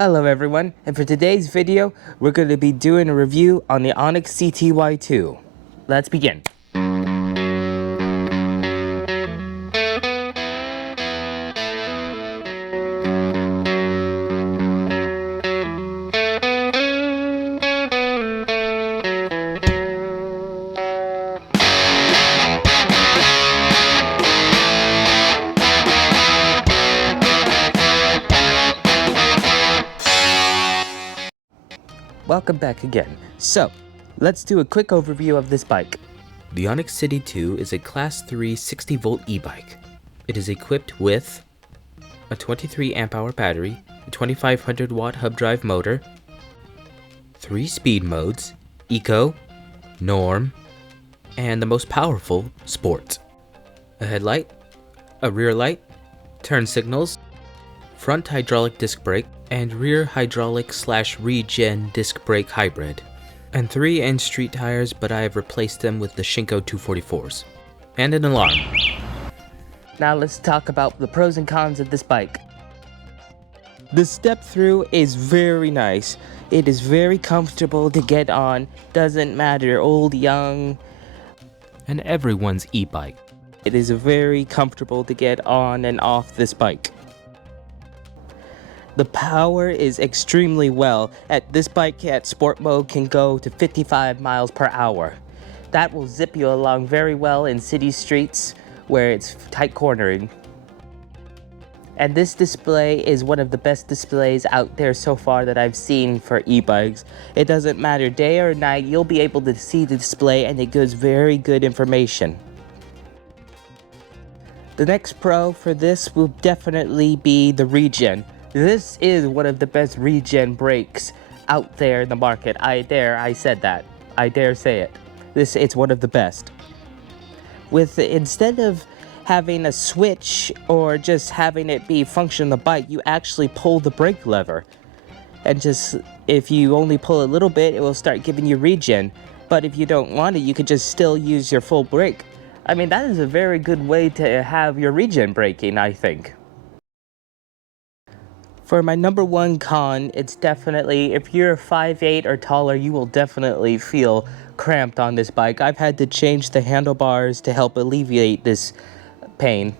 Hello everyone, and for today's video, we're going to be doing a review on the Onyx CTY 2. Let's begin. Welcome back again. So, let's do a quick overview of this bike. The Onyx CTY is a Class 3 60-volt e-bike. It is equipped with a 23 amp-hour battery, a 2500-watt hub drive motor, 3 speed modes, Eco, Norm, and the most powerful, Sport. A headlight, a rear light, turn signals, front hydraulic disc brake, and rear hydraulic/regen disc brake hybrid, and 3 end street tires, but I have replaced them with the Shinko 244s, and an alarm. Now let's talk about the pros and cons of this bike. The step through is very nice. It is very comfortable to get on, doesn't matter old, young, and everyone's e-bike. It is very comfortable to get on and off this bike. The power is extremely well. This bike at sport mode can go to 55 miles per hour. That will zip you along very well in city streets where it's tight cornering. And this display is one of the best displays out there so far that I've seen for e-bikes. It doesn't matter day or night, you'll be able to see the display and it gives very good information. The next pro for this will definitely be the regen. This is one of the best regen brakes out there in the market. I dare say it. It's one of the best. Instead of having a switch or just having it be function on the bike, you actually pull the brake lever. And if you only pull a little bit, it will start giving you regen. But if you don't want it, you could just still use your full brake. I mean, that is a very good way to have your regen braking, I think. For my number one con, it's definitely, if you're 5'8" or taller, you will definitely feel cramped on this bike. I've had to change the handlebars to help alleviate this pain.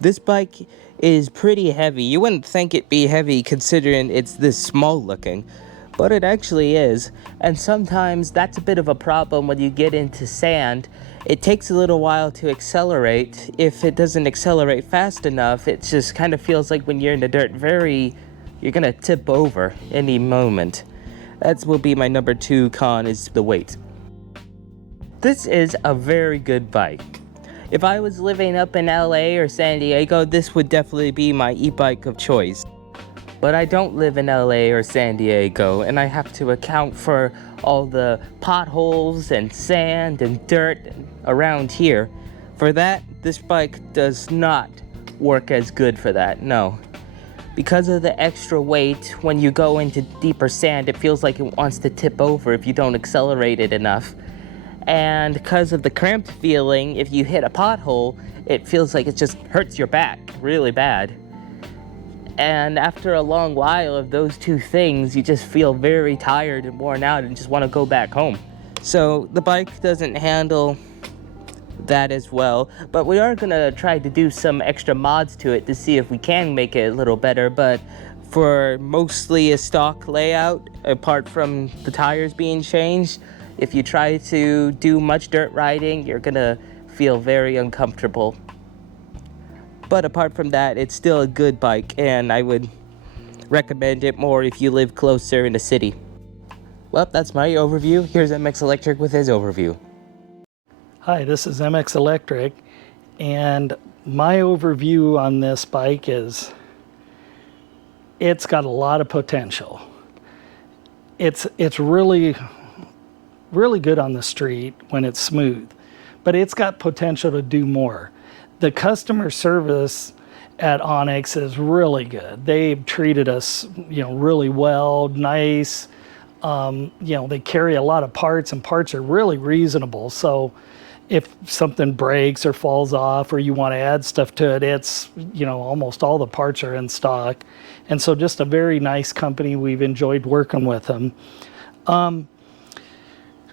This bike is pretty heavy. You wouldn't think it'd be heavy considering it's this small looking, but it actually is. And sometimes that's a bit of a problem when you get into sand. It takes a little while to accelerate. If it doesn't accelerate fast enough, it just kind of feels like when you're in the dirt, you're gonna tip over any moment. That will be my number 2 con, is the weight. This is a very good bike. If I was living up in LA or San Diego, this would definitely be my e-bike of choice. But I don't live in LA or San Diego, and I have to account for all the potholes and sand and dirt around here. For that, this bike does not work as good for that, no. Because of the extra weight, when you go into deeper sand, it feels like it wants to tip over if you don't accelerate it enough. And because of the cramped feeling, if you hit a pothole, it feels like it just hurts your back really bad. And after a long while of those two things, you just feel very tired and worn out and just want to go back home. So the bike doesn't handle that as well, but we are gonna try to do some extra mods to it to see if we can make it a little better. But for mostly a stock layout, apart from the tires being changed, if you try to do much dirt riding, you're gonna feel very uncomfortable. But apart from that, it's still a good bike, and I would recommend it more if you live closer in the city. Well, that's my overview. Here's MX Electric with his overview. Hi, this is MX Electric, and my overview on this bike is it's got a lot of potential. It's really good on the street when it's smooth, but it's got potential to do more. The customer service at Onyx is really good. They've treated us, really well, nice. They carry a lot of parts, and parts are really reasonable. So, if something breaks or falls off or you want to add stuff to it, it's, you know, almost all the parts are in stock. And so just a very nice company. We've enjoyed working with them.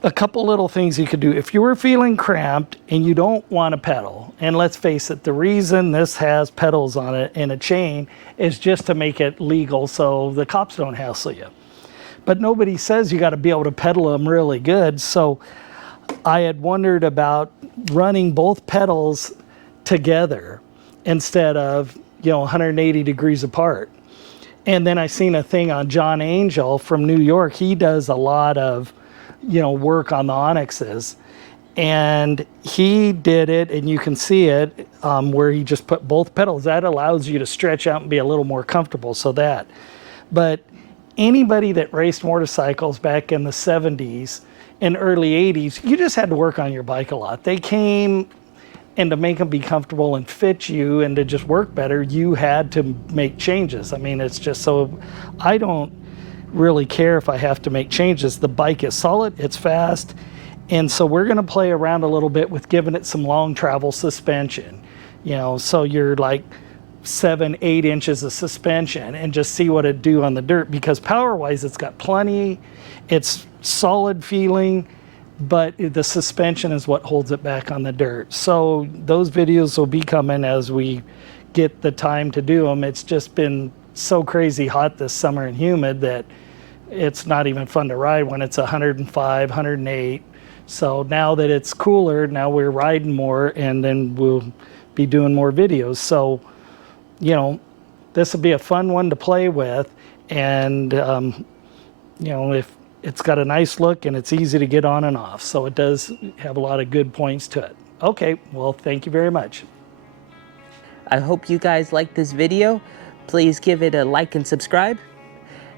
A couple little things you could do. If you were feeling cramped and you don't want to pedal, and let's face it, the reason this has pedals on it and a chain is just to make it legal so the cops don't hassle you. But nobody says you got to be able to pedal them really good. So I had wondered about running both pedals together instead of, you know, 180 degrees apart. And then I seen a thing on John Angel from New York. He does a lot of, you know, work on the Onyxes, and he did it, and you can see it where he just put both pedals. That allows you to stretch out and be a little more comfortable. So that, but anybody that raced motorcycles back in the 70s and early 80s, you just had to work on your bike a lot. They came, and to make them be comfortable and fit you and to just work better, you had to make changes. I mean, it's just so, I don't really care if I have to make changes. The bike is solid, it's fast, and so we're gonna play around a little bit with giving it some long travel suspension. You know, so you're like 7-8 inches of suspension and just see what it do on the dirt, because power wise it's got plenty, it's solid feeling, but the suspension is what holds it back on the dirt. So those videos will be coming as we get the time to do them. It's just been so crazy hot this summer and humid that it's not even fun to ride when it's 105, 108. So now that it's cooler, now we're riding more, and then we'll be doing more videos. So, you know, this will be a fun one to play with, and you know, if it's got a nice look and it's easy to get on and off. So it does have a lot of good points to it. Okay, well, thank you very much. I hope you guys liked this video. Please give it a like and subscribe,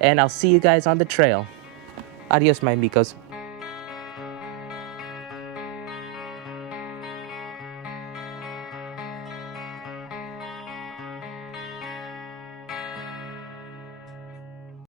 and I'll see you guys on the trail. Adios, my amigos.